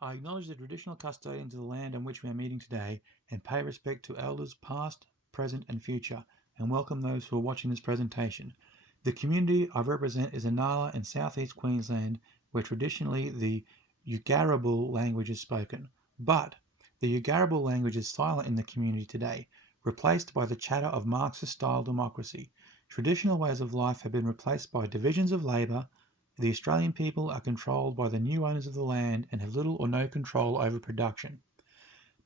I acknowledge the traditional custodians of the land on which we are meeting today and pay respect to elders past, present and future, and welcome those who are watching this presentation. The community I represent is Inala in southeast Queensland, where traditionally the Yugarabal language is spoken. But the Yugarabal language is silent in the community today, replaced by the chatter of Marxist-style democracy. Traditional ways of life have been replaced by divisions of labour. The Australian people are controlled by the new owners of the land and have little or no control over production.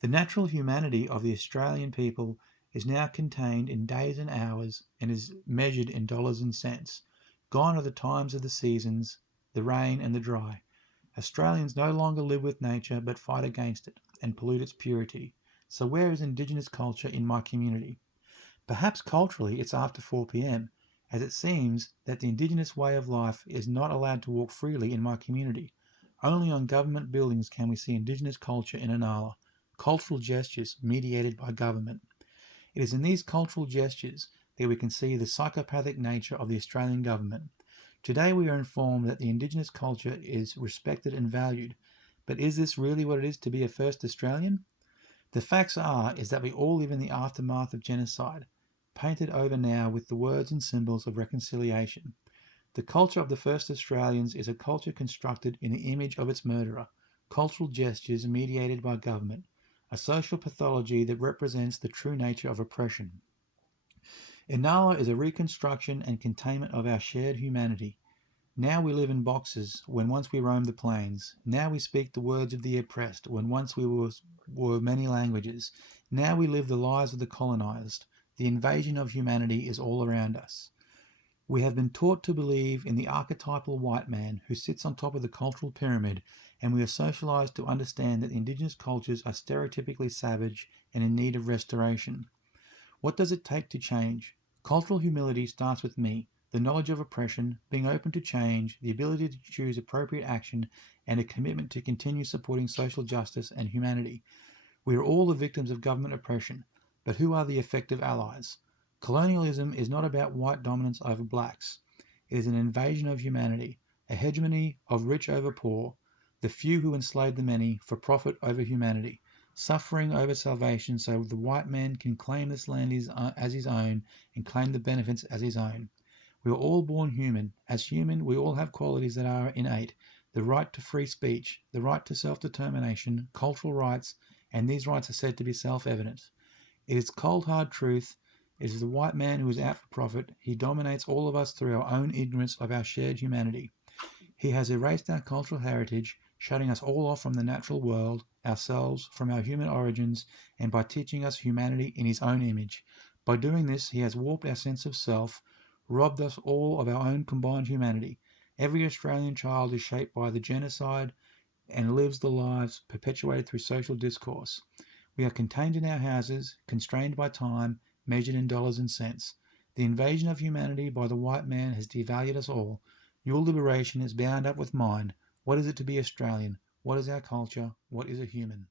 The natural humanity of the Australian people is now contained in days and hours and is measured in dollars and cents. Gone are the times of the seasons, the rain and the dry. Australians no longer live with nature but fight against it and pollute its purity. So where is Indigenous culture in my community? Perhaps culturally it's after 4 p.m, as it seems that the Indigenous way of life is not allowed to walk freely in my community. Only on government buildings can we see Indigenous culture in Inala, cultural gestures mediated by government. It is in these cultural gestures that we can see the psychopathic nature of the Australian government. Today we are informed that the Indigenous culture is respected and valued, but is this really what it is to be a first Australian? The facts is that we all live in the aftermath of genocide, painted over now with the words and symbols of reconciliation. The culture of the first Australians is a culture constructed in the image of its murderer, cultural gestures mediated by government, a social pathology that represents the true nature of oppression. Inala is a reconstruction and containment of our shared humanity. Now we live in boxes when once we roamed the plains. Now we speak the words of the oppressed when once we were many languages. Now we live the lives of the colonized. The invasion of humanity is all around us. We have been taught to believe in the archetypal white man who sits on top of the cultural pyramid, and we are socialized to understand that Indigenous cultures are stereotypically savage and in need of restoration. What does it take to change? Cultural humility starts with me. The knowledge of oppression, being open to change, the ability to choose appropriate action, and a commitment to continue supporting social justice and humanity. We are all the victims of government oppression, but who are the effective allies? Colonialism is not about white dominance over blacks. It is an invasion of humanity, a hegemony of rich over poor, the few who enslave the many for profit over humanity, suffering over salvation so the white man can claim this land as his own and claim the benefits as his own. We are all born human. As human, we all have qualities that are innate. The right to free speech, the right to self-determination, cultural rights, and these rights are said to be self-evident. It is cold hard truth. It is the white man who is out for profit. He dominates all of us through our own ignorance of our shared humanity. He has erased our cultural heritage, shutting us all off from the natural world, ourselves, from our human origins, and by teaching us humanity in his own image. By doing this, he has warped our sense of self, robbed us all of our own combined humanity. Every Australian child is shaped by the genocide and lives the lives perpetuated through social discourse. We are contained in our houses, constrained by time, measured in dollars and cents. The invasion of humanity by the white man has devalued us all. Your liberation is bound up with mine. What is it to be Australian? What is our culture? What is a human?